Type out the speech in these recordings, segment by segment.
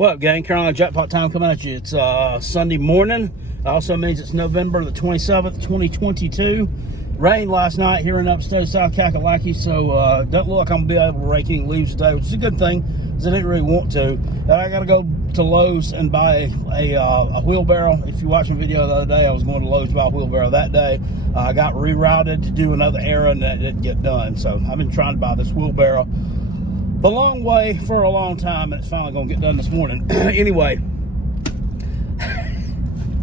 What up, gang? Carolina Jackpot time coming at you. It's Sunday morning. It also means it's November the 27th, 2022. Rain last night here in upstate South Kakalaki, so doesn't look like I'm going to be able to rake any leaves today, which is a good thing because I didn't really want to. And I got to go to Lowe's and buy a wheelbarrow. If you watched my video the other day, I was going to Lowe's to buy a wheelbarrow that day. I got rerouted to do another errand that didn't get done, so I've been trying to buy this wheelbarrow the long way for a long time, and it's finally going to get done this morning. Anyway,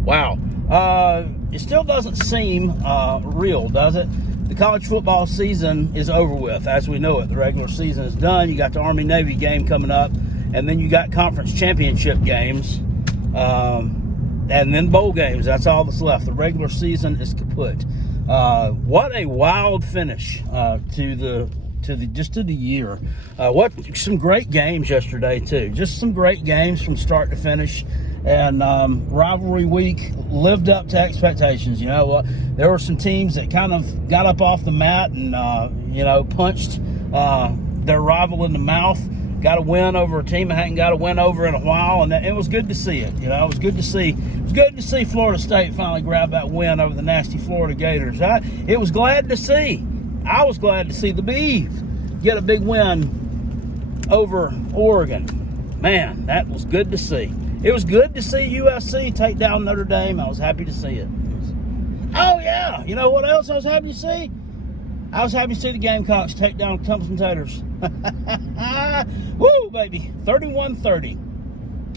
wow. It still doesn't seem real, does it? The college football season is over with, as we know it. The regular season is done. You got the Army-Navy game coming up, and then you got conference championship games, and then bowl games. That's all that's left. The regular season is kaput. What a wild finish to the year. What some great games yesterday too. Just some great games from start to finish. And rivalry week lived up to expectations. You know, there were some teams that kind of got up off the mat and punched their rival in the mouth. Got a win over a team that hadn't got a win over in a while, and it was good to see it. You know, it was good to see. It was good to see Florida State finally grab that win over the nasty Florida Gators. It was glad to see. I was glad to see the Bees get a big win over Oregon. Man, that was good to see. It was good to see USC take down Notre Dame. I was happy to see it. Oh, yeah. You know what else I was happy to see? I was happy to see the Gamecocks take down Clemson Taters. Woo, baby. 31-30.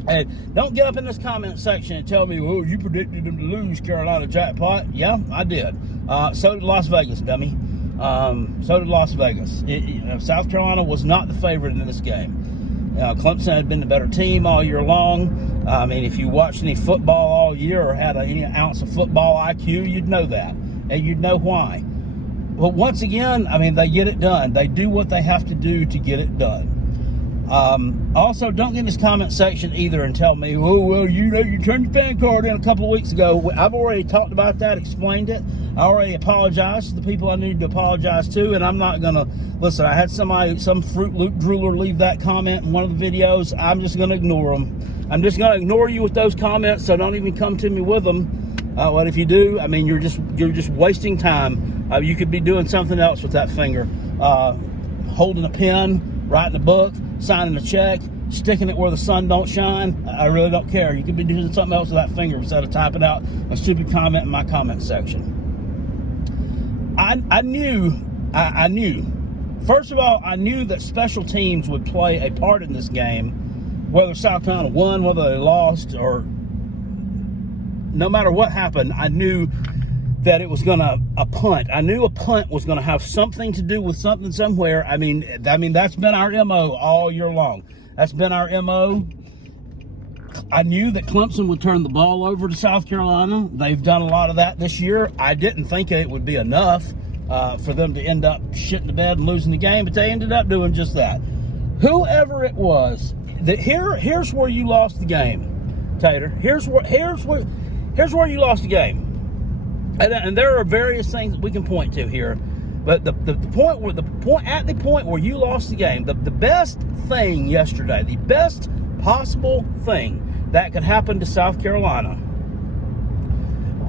And don't get up in this comment section and tell me, oh, you predicted them to lose, Carolina Jackpot. Yeah, I did. So did Las Vegas, dummy. So did Las Vegas. South Carolina was not the favorite in this game. Clemson had been the better team all year long. I mean, if you watched any football all year or had any ounce of football IQ, you'd know that. And you'd know why. But once again, I mean, they get it done. They do what they have to do to get it done. Also, don't get in this comment section either and tell me, oh, well, you turned your fan card in a couple of weeks ago. I've already talked about that, explained it. I already apologized to the people I needed to apologize to, and I'm not going to, listen, I had some Fruit Loop drooler leave that comment in one of the videos. I'm just going to ignore them. I'm just going to ignore you with those comments, so don't even come to me with them. What if you do? I mean, you're just wasting time. You could be doing something else with that finger. Holding a pen, writing a book, signing a check, sticking it where the sun don't shine. I really don't care. You could be doing something else with that finger instead of typing out a stupid comment in my comment section. I knew. First of all, I knew that special teams would play a part in this game, whether South Carolina won, whether they lost, or no matter what happened. I knew that it was a punt. I knew a punt was going to have something to do with something somewhere. I mean, that's been our MO all year long. That's been our MO. I knew that Clemson would turn the ball over to South Carolina. They've done a lot of that this year. I didn't think it would be enough for them to end up shitting the bed and losing the game, but they ended up doing just that. Whoever it was, here's where you lost the game, Tater. Here's where you lost the game. And there are various things that we can point to here, but the point where you lost the game, the best thing yesterday, the best possible thing that could happen to South Carolina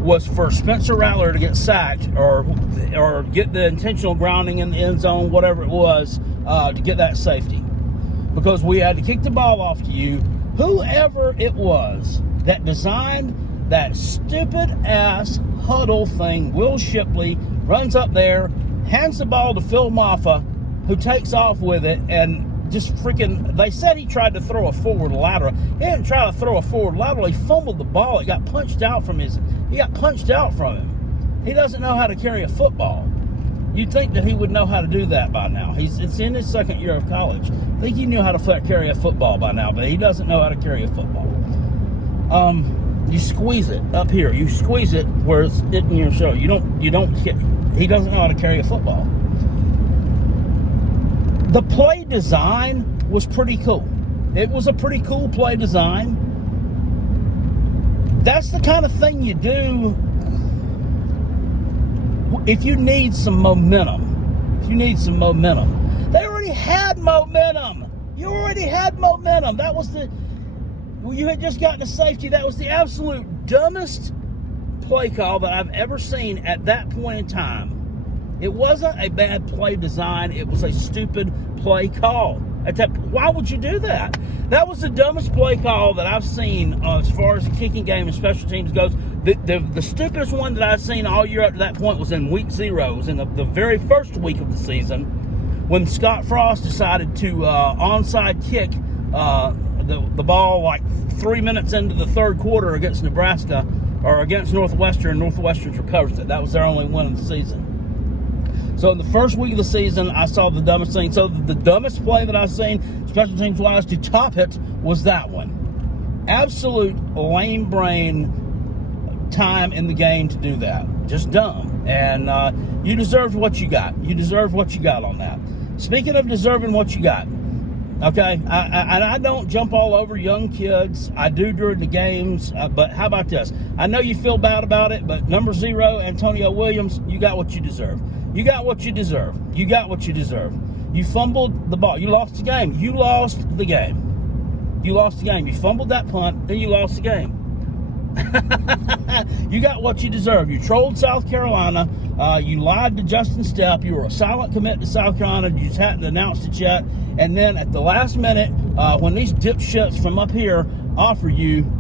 was for Spencer Rattler to get sacked or get the intentional grounding in the end zone, whatever it was, to get that safety, because we had to kick the ball off to you. Whoever it was that designed that stupid ass huddle thing, Will Shipley runs up there, hands the ball to Phil Maffa, who takes off with it, and just freaking, they said he tried to throw a forward lateral. He didn't try to throw a forward lateral. He fumbled the ball. He got punched out from him. He doesn't know how to carry a football. You'd think that he would know how to do that by now. It's in his second year of college. I think he knew how to carry a football by now, but he doesn't know how to carry a football. You squeeze it up here. You squeeze it where it's in your show. He doesn't know how to carry a football. The play design was pretty cool. It was a pretty cool play design. That's the kind of thing you do if you need some momentum. They already had momentum. You already had momentum. That was You had just gotten a safety. That was the absolute dumbest play call that I've ever seen at that point in time. It wasn't a bad play design. It was a stupid play call. Why would you do that? That was the dumbest play call that I've seen as far as the kicking game and special teams goes. The stupidest one that I've seen all year up to that point was in week 0. It was in the very first week of the season when Scott Frost decided to onside kick the ball like 3 minutes into the third quarter against Nebraska or against Northwestern. Northwestern recovers it. That was their only win of the season. So in the first week of the season, I saw the dumbest thing. So the dumbest play that I've seen, special teams wise, to top it was that one. Absolute lame brain time in the game to do that. Just dumb. And you deserved what you got. You deserved what you got on that. Speaking of deserving what you got, okay, I don't jump all over young kids. I do during the games, but how about this? I know you feel bad about it, but number 0, Antonio Williams, you got what you deserve. You got what you deserve. You got what you deserve. You fumbled the ball. You lost the game. You lost the game. You lost the game. You fumbled that punt, then you lost the game. You got what you deserve. You trolled South Carolina. You lied to Justin Stepp. You were a silent commit to South Carolina. You just hadn't announced it yet. And then at the last minute, when these dipshits from up here offer you,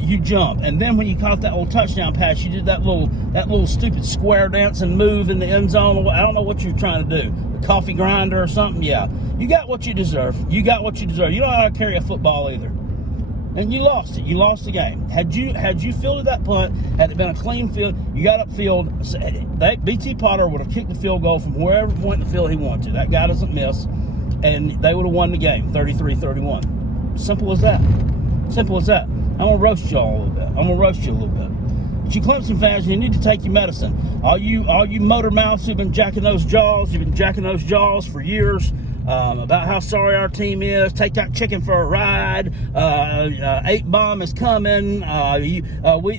you jump. And then when you caught that little touchdown pass, you did that little stupid square dancing move in the end zone. I don't know what you're trying to do. A coffee grinder or something? Yeah. You got what you deserve. You got what you deserve. You don't know how to carry a football either. And you lost it. You lost the game. Had you fielded that punt, had it been a clean field, you got upfield, BT Potter would have kicked the field goal from wherever point in the field he wanted to. That guy doesn't miss. And they would have won the game, 33-31. Simple as that. Simple as that. I'm going to roast you all a little bit. I'm going to roast you a little bit. But you Clemson fans, you need to take your medicine. All you motor mouths who've been jacking those jaws, you've been jacking those jaws for years about how sorry our team is. Take that chicken for a ride. 8-bomb is coming.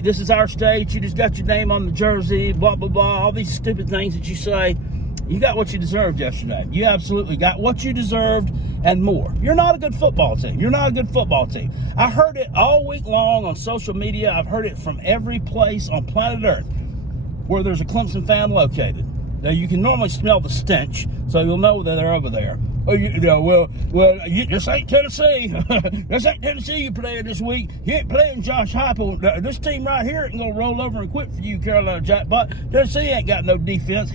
This is our state. You just got your name on the jersey. Blah, blah, blah. All these stupid things that you say. You got what you deserved yesterday. You absolutely got what you deserved and more. You're not a good football team. You're not a good football team. I heard it all week long on social media. I've heard it from every place on planet Earth where there's a Clemson fan located. Now, you can normally smell the stench, so you'll know that they're over there. Oh, this ain't Tennessee. This ain't Tennessee you playing this week. You ain't playing Josh Heupel. This team right here ain't going to roll over and quit for you, Carolina Jackpot. Tennessee ain't got no defense.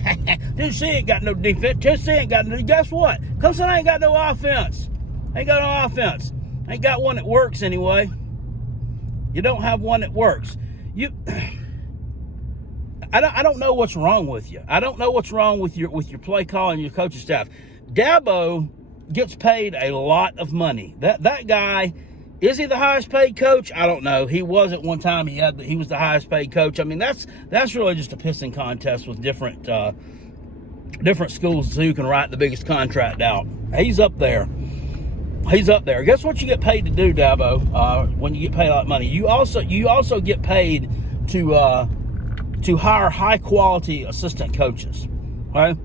Tennessee ain't got no defense. Tennessee ain't got no... Guess what? Clemson ain't got no offense. Ain't got no offense. Ain't got one that works anyway. You don't have one that works. I don't know what's wrong with you. I don't know what's wrong with your play call and your coaching staff. Dabo gets paid a lot of money. That guy, is he the highest paid coach? I don't know. He was at one time. He was the highest paid coach. I mean, that's really just a pissing contest with different schools who can write the biggest contract out. He's up there. He's up there. Guess what you get paid to do, Dabo? When you get paid a lot of money, you also get paid to hire high quality assistant coaches. Right?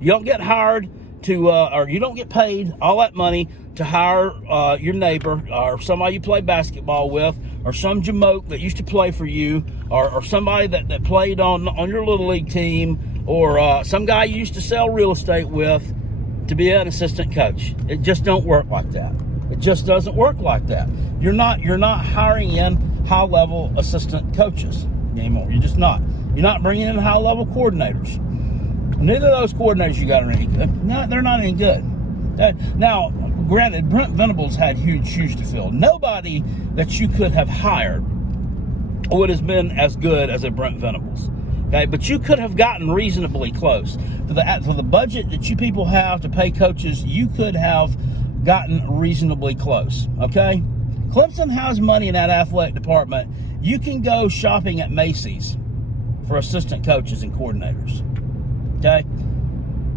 You don't get hired or you don't get paid all that money to hire your neighbor or somebody you play basketball with or some jamoke that used to play for you or somebody that played on your little league team or some guy you used to sell real estate with to be an assistant coach. It just don't work like that. It just doesn't work like that. You're not hiring in high-level assistant coaches anymore. You're just not. You're not bringing in high-level coordinators. Neither of those coordinators you got are any good. No, they're not any good. Now, granted, Brent Venables had huge shoes to fill. Nobody that you could have hired would have been as good as a Brent Venables. Okay, but you could have gotten reasonably close. For the budget that you people have to pay coaches, you could have gotten reasonably close. Okay? Clemson has money in that athletic department. You can go shopping at Macy's for assistant coaches and coordinators. Okay?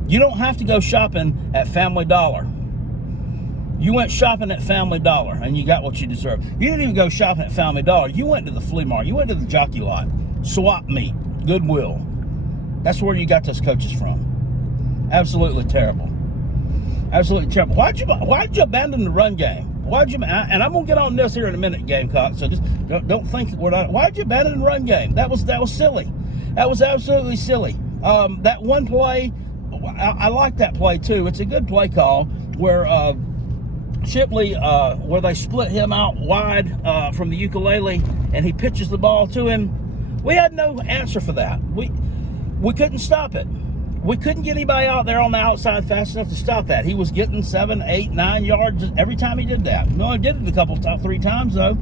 You don't have to go shopping at Family Dollar. You went shopping at Family Dollar and you got what you deserve. You didn't even go shopping at Family Dollar. You went to the flea market. You went to the jockey lot. Swap meet. Goodwill. That's where you got those coaches from. Absolutely terrible. Absolutely terrible. Why'd you abandon the run game? Why'd you? And I'm gonna get on this here in a minute, Gamecocks. So just don't think we're not. Why'd you abandon the run game? That was silly. That was absolutely silly. That one play, I like that play too. It's a good play call where Shipley, where they split him out wide from the ukulele, and he pitches the ball to him. We had no answer for that. We couldn't stop it. We couldn't get anybody out there on the outside fast enough to stop that. He was getting 7, 8, 9 yards every time he did that. No, he did it 3 times, though.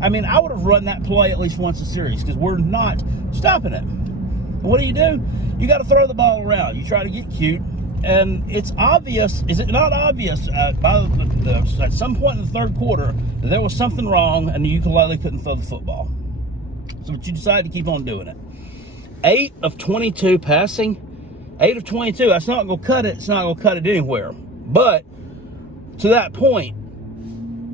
I mean, I would have run that play at least once a series because we're not stopping it. And what do? You got to throw the ball around. You try to get cute. And it's obvious, is it not obvious, at some point in the third quarter that there was something wrong and the ukulele couldn't throw the football. So but you decided to keep on doing it. 8 of 22 passing. 8 of 22, that's not going to cut it. It's not going to cut it anywhere. But to that point,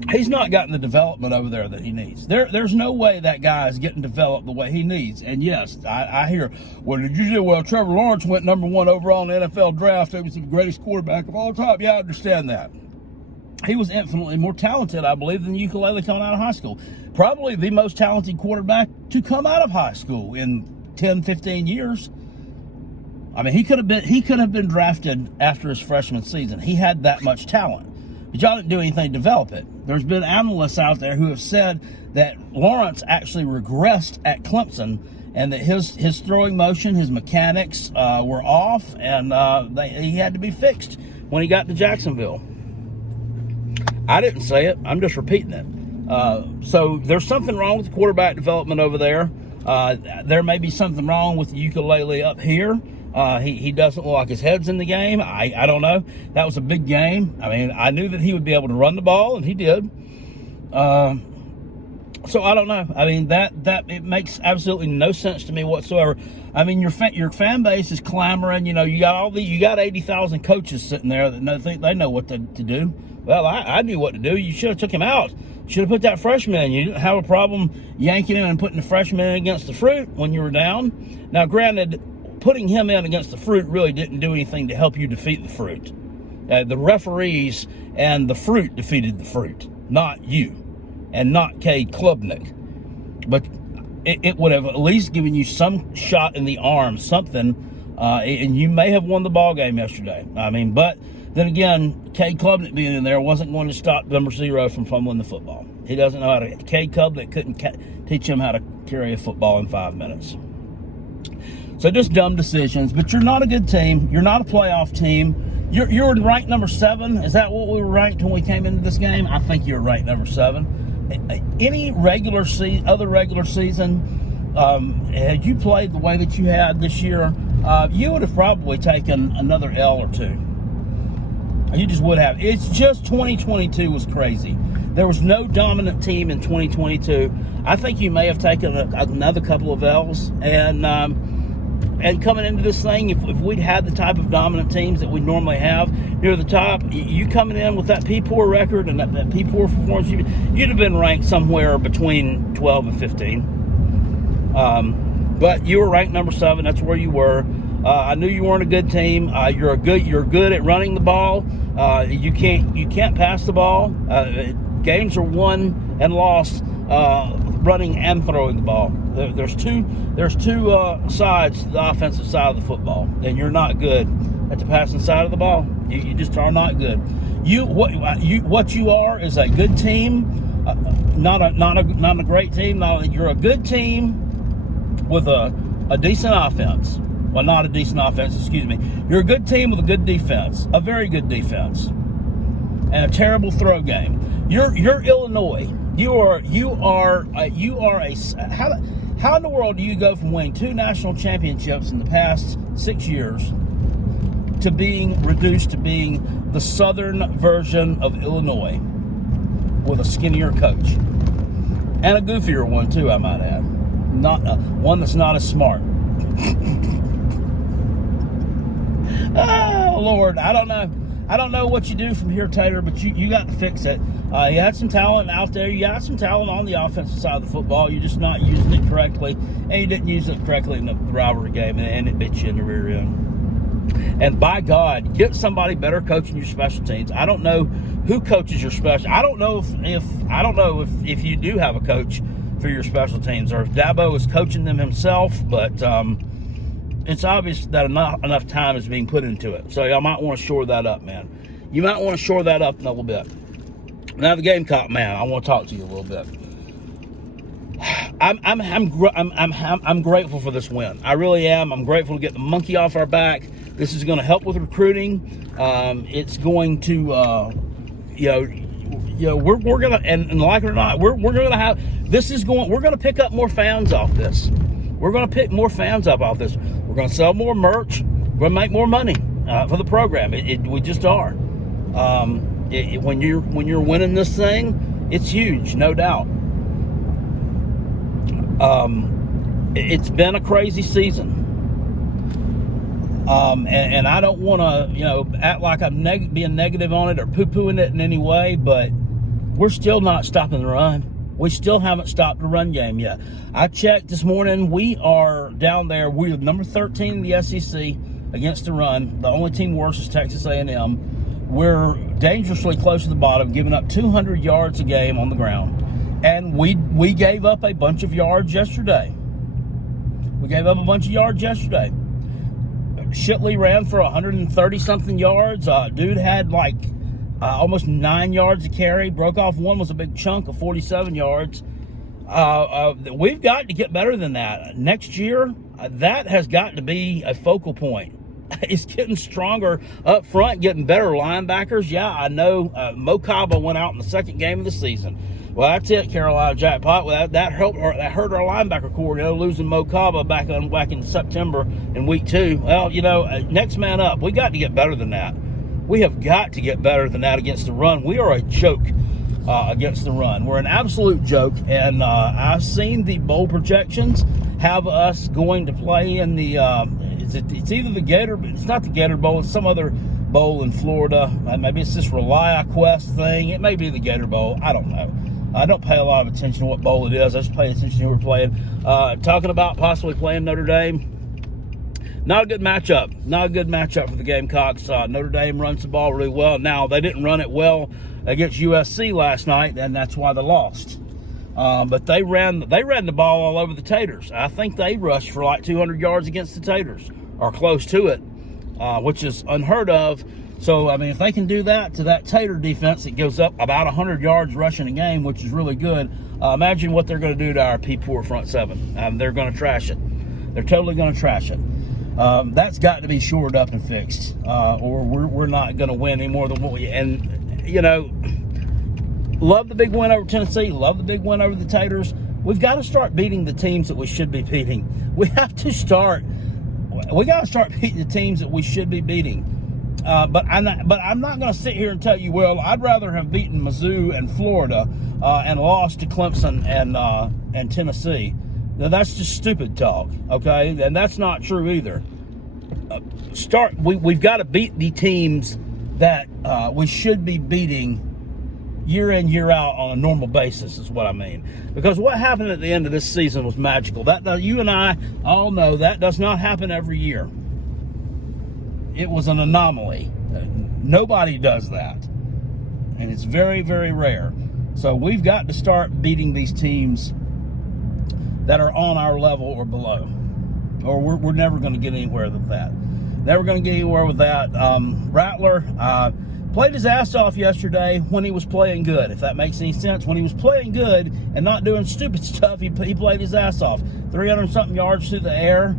he's not gotten the development over there that he needs. There's no way that guy is getting developed the way he needs. And yes, I hear, well, did you say, well, Trevor Lawrence went number 1 overall in the NFL draft. He was the greatest quarterback of all time. Yeah, I understand that. He was infinitely more talented, I believe, than ukulele coming out of high school. Probably the most talented quarterback to come out of high school in 10, 15 years. I mean, he could have been drafted after his freshman season. He had that much talent. But y'all didn't do anything to develop it. There's been analysts out there who have said that Lawrence actually regressed at Clemson and that his throwing motion, his mechanics were off, and he had to be fixed when he got to Jacksonville. I didn't say it. I'm just repeating it. So there's something wrong with the quarterback development over there. There may be something wrong with the ukulele up here. He doesn't look like his head's in the game. I don't know. That was a big game. I mean, I knew that he would be able to run the ball, and he did. So I don't know. I mean, that it makes absolutely no sense to me whatsoever. I mean, your fan base is clamoring. You know, you got 80,000 coaches sitting there that think they know what to do. Well, I knew what to do. You should have took him out. Should have put that freshman in. You didn't have a problem yanking him and putting the freshman in against the fruit when you were down. Now, granted, putting him in against the fruit really didn't do anything to help you defeat the fruit. The referees and the fruit defeated the fruit, not you, and not Cade Klubnik. But it would have at least given you some shot in the arm, something, and you may have won the ball game yesterday. I mean, but then again, Cade Klubnik being in there wasn't going to stop number 0 from fumbling the football. He doesn't know how to. Cade Klubnik couldn't teach him how to carry a football in 5 minutes. So just dumb decisions, but you're not a good team. You're not a playoff team. You're ranked number 7. Is that what we were ranked when we came into this game? I think you're ranked number 7. Any other regular season, had you played the way that you had this year, you would have probably taken another L or 2. You just would have. It's just 2022 was crazy. There was no dominant team in 2022. I think you may have taken another couple of L's, and coming into this thing, if we'd had the type of dominant teams that we normally have near the top, you coming in with that P4 record and that P4 performance, you'd have been ranked somewhere between 12 and 15. But you were ranked number 7. That's where you were. I knew you weren't a good team. You're good at running the ball. You can't pass the ball. Games are won and lost running and throwing the ball. There's two sides to the offensive side of the football, and you're not good at the passing side of the ball. You just are not good. What you are is a good team, not a great team. You're a good team with a decent offense. Well, not a decent offense, excuse me. You're a good team with a good defense, a very good defense, and a terrible throw game. You're Illinois. How in the world do you go from winning 2 national championships in the past 6 years to being reduced to being the southern version of Illinois with a skinnier coach and a goofier one too, I might add, not one that's not as smart. Oh Lord, I don't know what you do from here, Tater, but you got to fix it. You had some talent out there. You got some talent on the offensive side of the football. You're just not using it correctly, and you didn't use it correctly in the rivalry game, and it bit you in the rear end. And by God, get somebody better coaching your special teams. I don't know who coaches your special. I don't know if you do have a coach for your special teams, or if Dabo is coaching them himself, but it's obvious that enough time is being put into it. So y'all might want to shore that up, man. You might want to shore that up in a little bit. Now the Gamecock man, I want to talk to you a little bit. I'm grateful for this win. I really am. I'm grateful to get the monkey off our back. This is going to help with recruiting. It's going to, we're gonna, and like it or not, we're gonna have. We're gonna pick up more fans off this. We're gonna pick more fans up off this. We're gonna sell more merch. We're gonna make more money for the program. We just are. When you're winning this thing, it's huge, no doubt. It's been a crazy season. And I don't want to, act like I'm being negative on it or poo-pooing it in any way, but we're still not stopping the run. We still haven't stopped the run game yet. I checked this morning. We are down there. We're number 13 in the SEC against the run. The only team worse is Texas A&M. We're dangerously close to the bottom, giving up 200 yards a game on the ground. And we gave up a bunch of yards yesterday. Shitley ran for 130-something yards. Dude had almost 9 yards to carry. Broke off one was a big chunk of 47 yards. We've got to get better than that. Next year, that has got to be a focal point. It's getting stronger up front, getting better linebackers. Yeah, I know Mo Kaba went out in the second game of the season. Well, that's it, Carolina Jackpot. Well, that hurt our linebacker core, losing Mo Kaba back in September in week 2. Well, next man up. We got to get better than that. We have got to get better than that against the run. We are a joke against the run. We're an absolute joke, and I've seen the bowl projections have us going to play in the it's either the Gator, but it's not the Gator Bowl. It's some other bowl in Florida. Maybe it's this ReliaQuest thing. It may be the Gator Bowl. I don't know. I don't pay a lot of attention to what bowl it is. I just pay attention to who we're playing. Talking about possibly playing Notre Dame. Not a good matchup. Not a good matchup for the Gamecocks. Notre Dame runs the ball really well. Now, they didn't run it well against USC last night, and that's why they lost. But they ran the ball all over the Taters. I think they rushed for like 200 yards against the Taters, or close to it, which is unheard of. So, if they can do that to that Tater defense, it goes up about 100 yards rushing a game, which is really good. Imagine what they're going to do to our P4 front seven. They're going to trash it. They're totally going to trash it. That's got to be shored up and fixed, or we're not going to win any more than what we. And love the big win over Tennessee. Love the big win over the Taters. We've got to start beating the teams that we should be beating. We got to start beating the teams that we should be beating. But I'm not going to sit here and tell you, well, I'd rather have beaten Mizzou and Florida and lost to Clemson and Tennessee. Now, that's just stupid talk, okay? And that's not true either. We've got to beat the teams that we should be beating year in, year out on a normal basis is what I mean. Because what happened at the end of this season was magical. You and I all know that does not happen every year. It was an anomaly. Nobody does that. And it's very, very rare. So we've got to start beating these teams that are on our level or below. Or we're never going to get anywhere with that. Never going to get anywhere with that. Rattler played his ass off yesterday when he was playing good, if that makes any sense. When he was playing good and not doing stupid stuff, he played his ass off. 300-something yards through the air.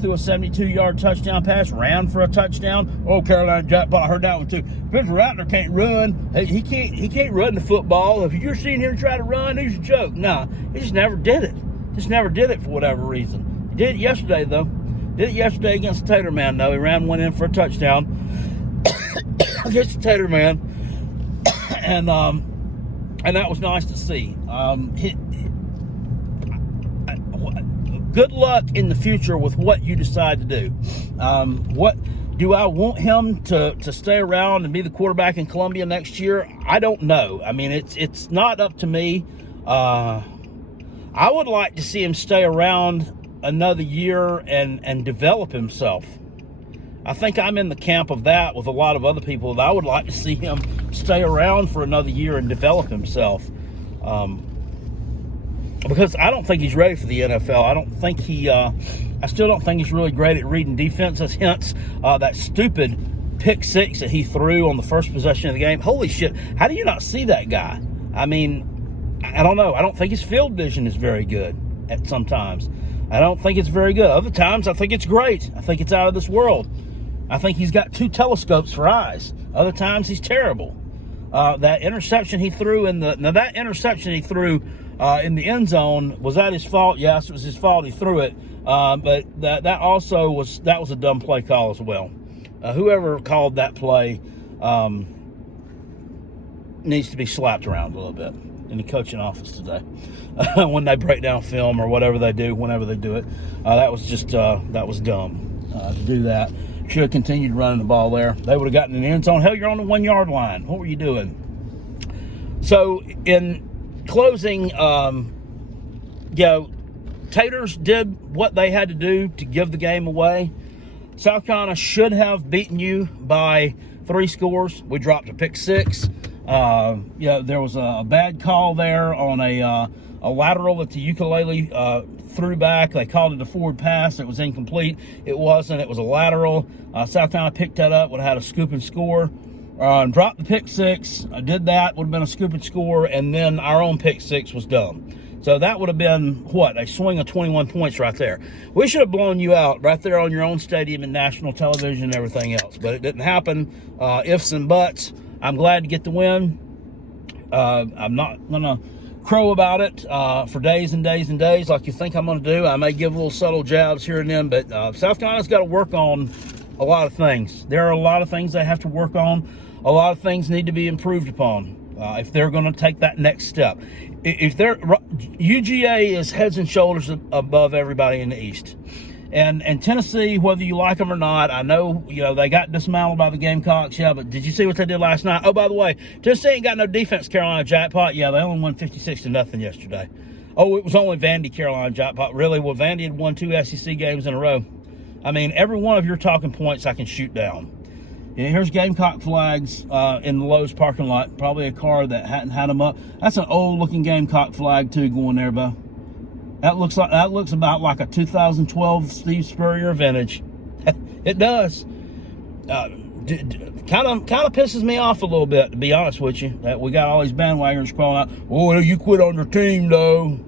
Threw a 72-yard touchdown pass, ran for a touchdown. Oh, Carolina Jackpot, I heard that one too. Mr. Rattler can't run. He can't run the football. If you're seeing him try to run, he's a joke. Nah, he just never did it. Just never did it for whatever reason. He did it yesterday, though. Did it yesterday against the Tater Man, though. He ran one in for a touchdown against the Tater Man. And that was nice to see. Good luck in the future with what you decide to do. What do I want him to stay around and be the quarterback in Columbia next year? I don't know. It's not up to me. I would like to see him stay around another year and develop himself. I think I'm in the camp of that with a lot of other people, that I would like to see him stay around for another year and develop himself. Because I don't think he's ready for the NFL. I don't think I still don't think he's really great at reading defenses. Hence, that stupid pick six that he threw on the first possession of the game. Holy shit. How do you not see that guy? I mean, I don't know. I don't think his field vision is very good at sometimes. I don't think it's very good. Other times, I think it's great. I think it's out of this world. I think he's got 2 telescopes for eyes. Other times, he's terrible. That interception he threw in the end zone, was that his fault? Yes, it was his fault. He threw it. But that was a dumb play call as well. Whoever called that play needs to be slapped around a little bit in the coaching office today when they break down film or whatever they do, whenever they do it. That was dumb to do that. Should have continued running the ball there. They would have gotten in the end zone. Hell, you're on the 1 yard line. What were you doing? So in closing, Taters did what they had to do to give the game away. South Carolina should have beaten you by 3 scores. We dropped a pick six. There was a bad call there on a lateral that the ukulele threw back. They called it a forward pass. It was incomplete. It wasn't. It was a lateral. South Carolina picked that up, would have had a scoop and score. Dropped the pick six. Did that, would have been a scoop and score, and then our own pick six was dumb. So that would have been, a swing of 21 points right there. We should have blown you out right there on your own stadium and national television and everything else. But it didn't happen. Ifs and buts. I'm glad to get the win. I'm not going to crow about it for days and days and days like you think I'm going to do. I may give little subtle jabs here and then, but South Carolina's got to work on a lot of things. There are a lot of things they have to work on. A lot of things need to be improved upon if they're going to take that next step. If they're UGA is heads and shoulders above everybody in the East, and Tennessee, whether you like them or not, I know they got dismantled by the Gamecocks. Yeah, but did you see what they did last night? Oh, by the way, Tennessee ain't got no defense. Carolina jackpot. Yeah, they only won 56-0 yesterday. Oh, it was only Vandy Carolina jackpot. Really? Well, Vandy had won 2 SEC games in a row. I mean, every one of your talking points I can shoot down. And here's Gamecock flags in the Lowe's parking lot. Probably a car that hadn't had them up. That's an old-looking Gamecock flag, too, going there, Bo. That looks about like a 2012 Steve Spurrier vintage. It does. Kind of pisses me off a little bit, to be honest with you. That we got all these bandwagons crawling out. Oh, you quit on your team, though.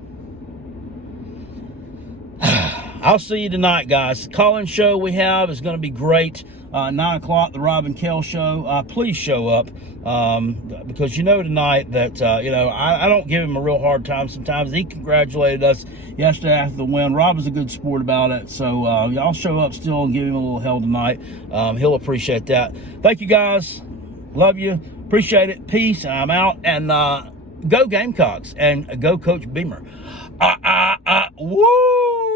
I'll see you tonight, guys. The call-in show we have is going to be great. 9 o'clock, the Rob and Kel show. Please show up because tonight that, I don't give him a real hard time sometimes. He congratulated us yesterday after the win. Rob is a good sport about it. So y'all show up still and give him a little hell tonight. He'll appreciate that. Thank you, guys. Love you. Appreciate it. Peace. I'm out. And go Gamecocks and go Coach Beamer. Woo!